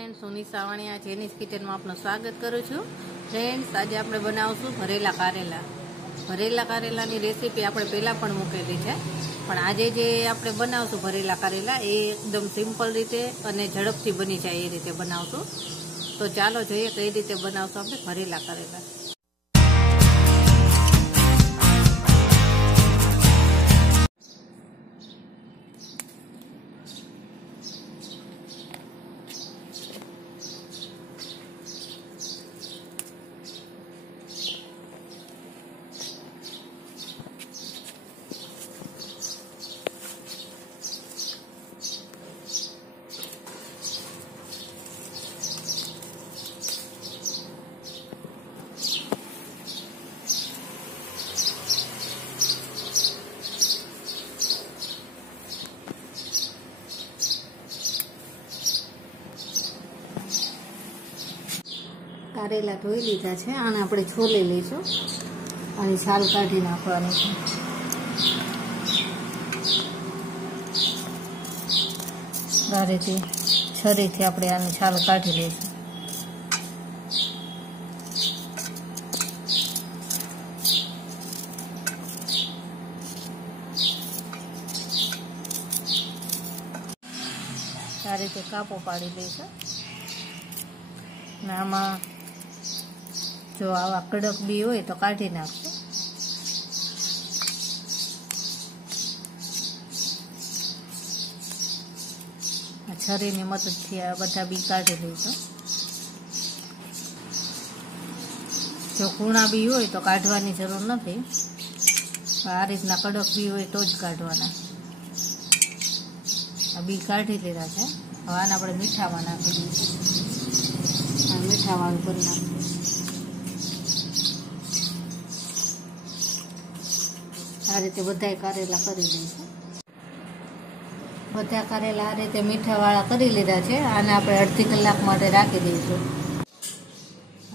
फ्रेंड्स, હું સાવણિયા ચાઇનીઝ કિચનમાં આપનું સ્વાગત કરું છું। ફ્રેન્ડ્સ, આજે આપણે બનાવશું ભરેલા કારેલા। ભરેલા કારેલાની રેસીપી આપણે પહેલાં પણ મૂકેલી છે, પણ આજે જે આપણે બનાવશું ભરેલા કારેલા એ એકદમ સિમ્પલ રીતે અને ઝડપથી બની જાય એ રીતે બનાવશું। તો ચાલો જોઈએ કઈ રીતે બનાવશું આપણે ભરેલા કારેલા। કારેલા ધોઈ લીધા છે, આને આપણે છોલી લઈશું અને છાલ કાઢી નાખવાની છે। આ રીતે છરીથી આપણે આની છાલ કાઢી લઈશું। આ રીતે કાપો પાડી લઈશું ને આમાં જો આવા કડક બી હોય તો કાઢી નાખજો। છરીની મદદથી આ બધા બી કાઢી લઈશું। જો કૂણા બી હોય તો કાઢવાની જરૂર નથી, આ રીતના કડક બી હોય તો જ કાઢવાના। આ બી કાઢી લીધા છે, હવે આને આપણે મીઠામાં નાખી દઈશું। મીઠા વાળું કરી નાખીએ। આ રીતે બધા કારેલા કરી દઈશું। બધા કારેલા આ રીતે મીઠા વાળા કરી લીધા છે, આને આપણે અડધી કલાક માટે રાખી દઈશું।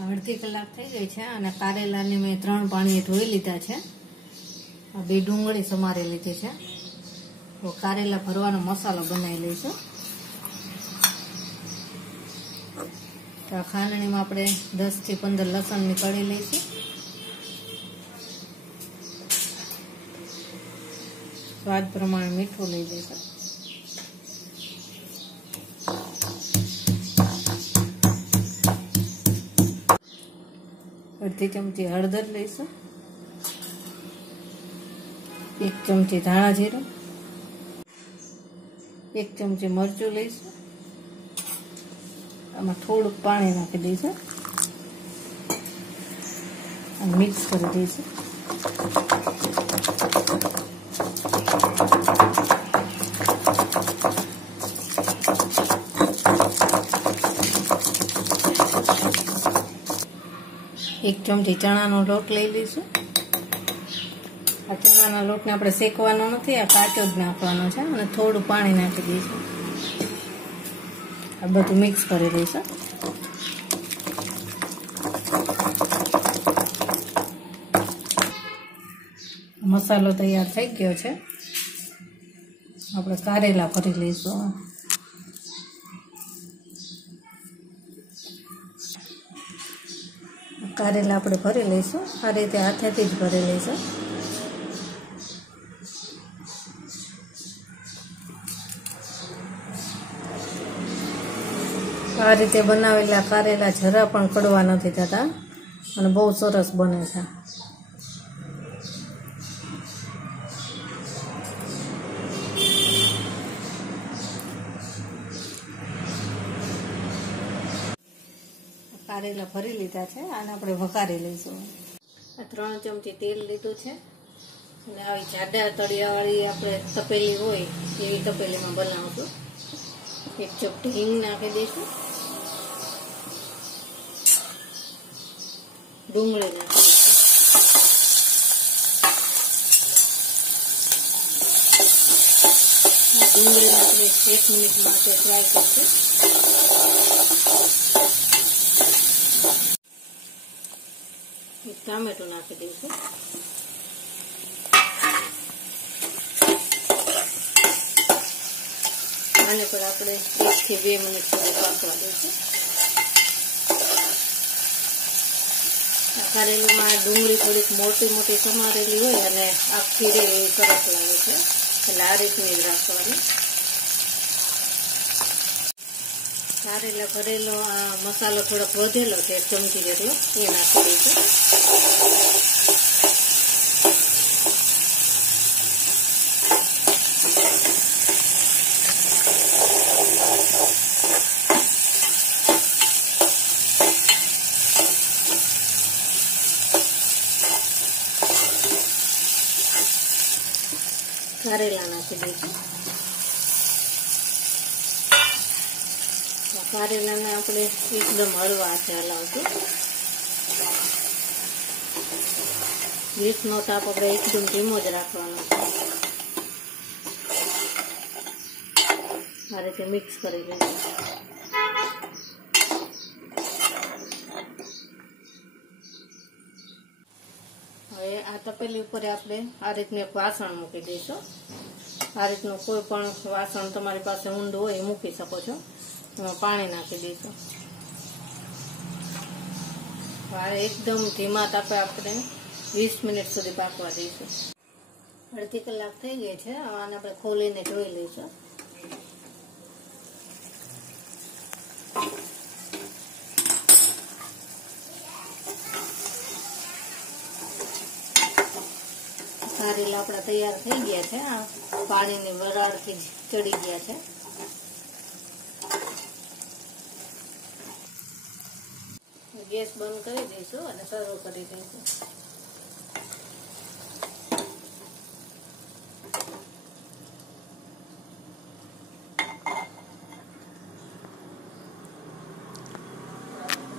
અડધી કલાક થઈ ગઈ છે અને કારેલાને મેં 3 પાણીએ ધોઈ લીધા છે। આ 2 ડુંગળી સમારી લીધી છે। તો કારેલા ભરવાનો મસાલો બનાવી લઈશું। તો ખાંડણીમાં આપણે 10 થી 15 લસણની કળી લઈશું। સ્વાદ પ્રમાણે મીઠું લઈ લઈશું। અડધી ચમચી હળદર લઈશું। 1 ચમચી ધાણા જીરું, 1 ચમચી મરચું લઈશું। આમાં થોડુંક પાણી નાખી દઈશું અને મિક્સ કરી દઈશું। એક ચમચી ચણાનો લોટ લઈ લઈશું। આ ચણાના લોટને આપણે શેકવાનો નથી, આ કાચો જ નાખવાનો છે અને થોડું પાણી નાખી દઈશું। આ બધું મિક્સ કરી લઈશું। મસાલો તૈયાર થઈ ગયો છે, આપણે કારેલા ભરી લઈશું। કારેલા આપણે ભરી લઈશું, આ રીતે હાથેથી જ ભરી લઈશું। આ રીતે બનાવેલા કારેલા જરા પણ કડવા નથી થતા અને બહુ સરસ બને છે। કારેલા ભરી લીધા છે, આને આપણે વઘારી લઈશું। આ 3 ચમચી તેલ લીધું છે અને આવી જાડા તળિયાવાળી આપણે તપેલી હોય એવી તપેલીમાં બનાવશું। 1 ચપટી હિંગ નાખી દઈશું। ડુંગળી નાખી દઈશું। ડુંગળી આપણે 1 મિનિટ માટે ફ્રાય કરશું। ટામેટું નાખી દઈશું। આને પણ આપણે 1 થી 2 મિનિટ સુધી પાકવા દઈશું. કારેલુમાં ડુંગળી થોડીક મોટી મોટી સમારેલી હોય અને આખી રે એ સરસ લાગે છે, એટલે આ રીતની જ રાખવાની. કારેલા ભરેલો આ મસાલો થોડોક વધેલો છે, 1 ચમચી જેટલો એ નાખી દઈશું. કારેલા નાખી દઈશું. કારેલાને આપણે એકદમ હળવા હાથે હલાવશું. ગેસનો તાપ આપણે એકદમ ધીમો જ રાખવાનો છે. આ રીતે મિક્સ કરી દઈશું. હવે આ તપેલી ઉપર આપણે આ રીતનું એક વાસણ મૂકી દઈશું. આ રીતનું કોઈ પણ વાસણ તમારી પાસે ઊંડું હોય એ મૂકી શકો છો. એમાં પાણી નાખી દઈશું. એકદમ ધીમા તાપે આપણે 20 મિનિટ સુધી પાકવા દઈશું. અડધી કલાક થઈ ગઈ છે. આને આપણે ખોલીને જોઈ લઈશું. કારેલા આપણા તૈયાર થઈ ગયા છે. આ પાણીની વરાળથી ચડી ગયા છે. ગેસ બંધ કરી દઈશું અને સર્વ કરી દઈશું.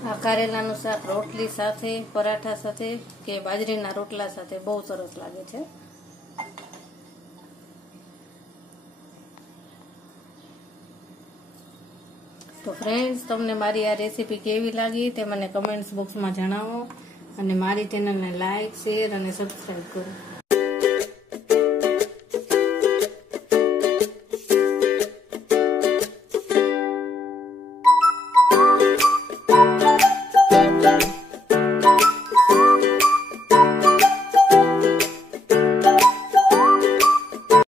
આ કારેલાનું શાક રોટલી સાથે, પરાઠા સાથે કે બાજરીના રોટલા સાથે બહુ સરસ લાગે છે. તો ફ્રેન્ડ્સ, તમને મારી આ રેસીપી કેવી લાગી તે મને કમેન્ટ્સ બોક્સમાં જણાવો અને મારી ચેનલને લાઈક, શેર અને સબસ્ક્રાઈબ કરો.